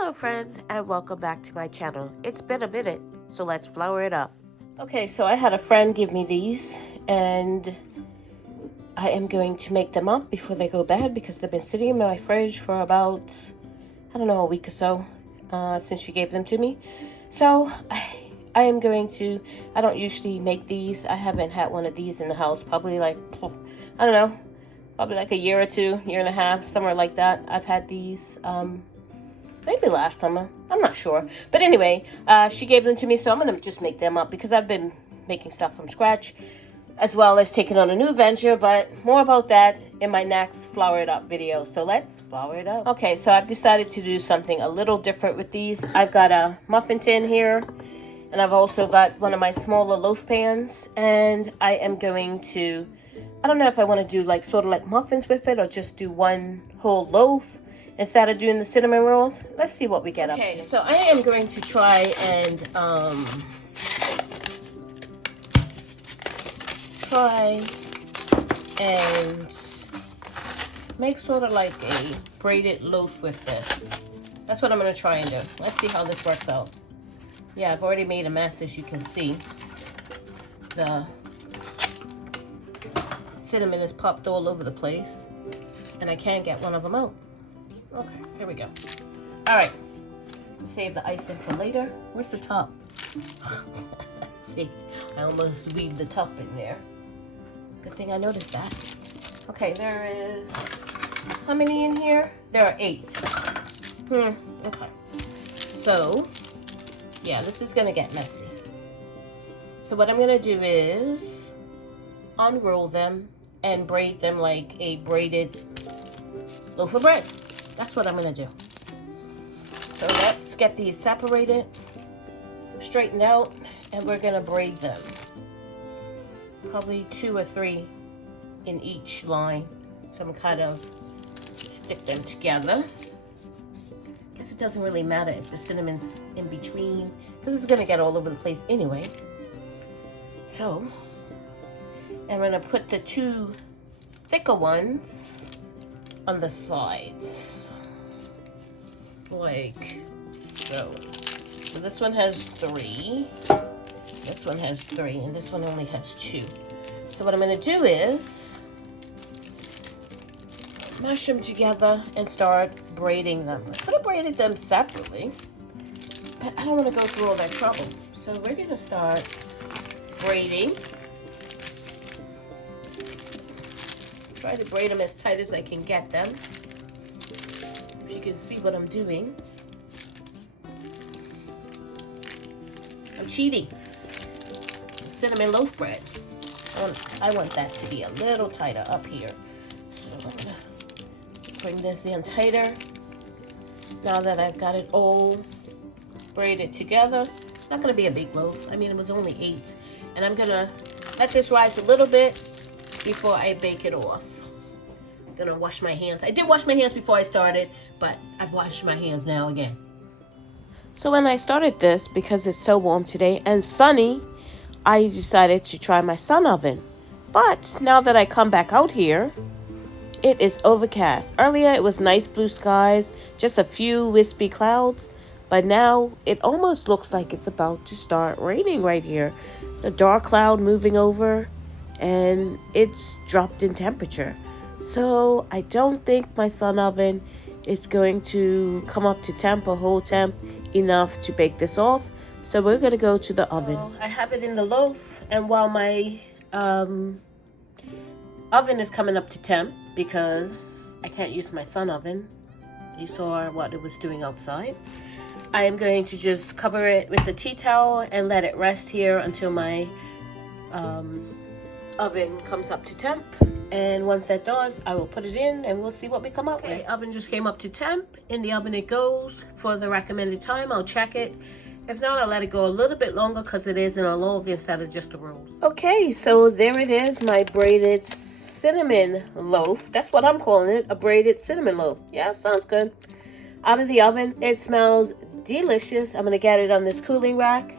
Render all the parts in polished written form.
Hello friends and welcome back to my channel. It's been a minute, so let's flour it up. Okay, so I had a friend give me these and I am going to make them up before they go bad because they've been sitting in my fridge for about, I don't know, a week or so since she gave them to me. So I am going to, I don't usually make these. I haven't had one of these in the house probably like, I don't know, probably like a year or two, year and a half, somewhere like that. I've had these maybe last summer, I'm not sure, but anyway, she gave them to me, so I'm gonna just make them up because I've been making stuff from scratch as well as taking on a new venture, but more about that in my next flour it up video. So let's flour it up. Okay, so I've decided to do something a little different with these. I've got a muffin tin here and I've also got one of my smaller loaf pans, and I am going to, I don't know if I want to do like sort of like muffins with it or just do one whole loaf instead of doing the cinnamon rolls. Let's see what we get up to. Okay, so I am going to try and make sort of like a braided loaf with this. That's what I'm going to try and do. Let's see how this works out. Yeah, I've already made a mess, as you can see. The cinnamon is popped all over the place and I can't get one of them out. Okay, here we go. All right, save the icing for later. Where's the top? See, I almost weaved the top in there. Good thing I noticed that. Okay, there is, how many in here? There are 8. Okay. So, yeah, this is gonna get messy. So what I'm gonna do is unroll them and braid them like a braided loaf of bread. That's what I'm gonna do. So let's get these separated, straightened out, and we're gonna braid them. Probably 2 or 3 in each line. So I'm kind of stick them together. Guess it doesn't really matter if the cinnamon's in between, because it's gonna get all over the place anyway. So I'm gonna put the 2 thicker ones on the sides. Like so. So this one has 3, this one has 3, and this one only has 2. So what I'm going to do is mash them together and start braiding them. I could have braided them separately, but I don't want to go through all that trouble. So we're going to start braiding. Try to braid them as tight as I can get them. You can see what I'm doing. I'm cheating. Cinnamon loaf bread. I want that to be a little tighter up here. So I'm gonna bring this in tighter. Now that I've got it all braided together, not gonna be a big loaf. I mean, it was only 8. And I'm gonna let this rise a little bit before I bake it off. Gonna wash my hands. I did wash my hands before I started, but I've washed my hands now again. So when I started this, because it's so warm today and sunny, I decided to try my sun oven. But now that I come back out here, it is overcast. Earlier it was nice blue skies, just a few wispy clouds, but now it almost looks like it's about to start raining right here. It's a dark cloud moving over and it's dropped in temperature. So I don't think my sun oven is going to come up to temp or hold temp enough to bake this off. So we're going to go to the oven. I have it in the loaf, and while my oven is coming up to temp because I can't use my sun oven, you saw what it was doing outside, I am going to just cover it with the tea towel and let it rest here until my oven comes up to temp. And once that does, I will put it in and we'll see what we come up with. Oven just came up to temp. In the oven it goes for the recommended time. I'll check it. If not, I'll let it go a little bit longer because it is in a log instead of just a rolls. Okay, so there it is, my braided cinnamon loaf. That's what I'm calling it, a braided cinnamon loaf. Yeah, sounds good. Out of the oven, it smells delicious. I'm gonna get it on this cooling rack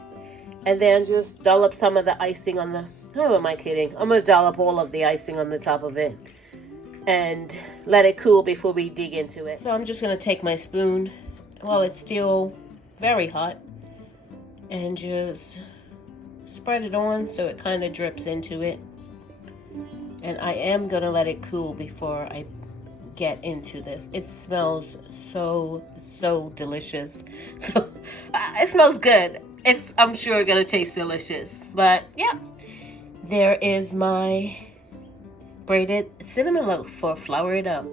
and then just dollop some of the icing on the, who am I kidding? I'm going to dollop all of the icing on the top of it and let it cool before we dig into it. So I'm just going to take my spoon while it's still very hot, and just spread it on so it kind of drips into it. And I am going to let it cool before I get into this. It smells so delicious. So it smells good. I'm sure going to taste delicious. But yeah, there is my braided cinnamon loaf for Flour It Up.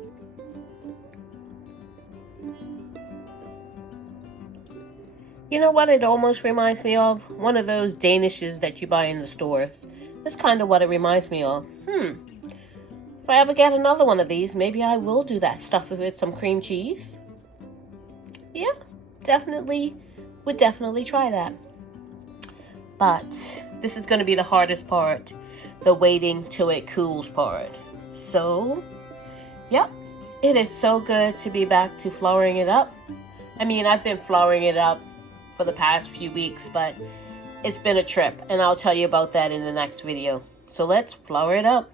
You know what it almost reminds me of? One of those Danishes that you buy in the stores. That's kind of what it reminds me of. If I ever get another one of these, maybe I will do that stuff with some cream cheese. Yeah, would definitely try that. But this is going to be the hardest part, the waiting till it cools part. So, yep, it is so good to be back to flouring it up. I mean, I've been flouring it up for the past few weeks, but it's been a trip, and I'll tell you about that in the next video. So let's flour it up.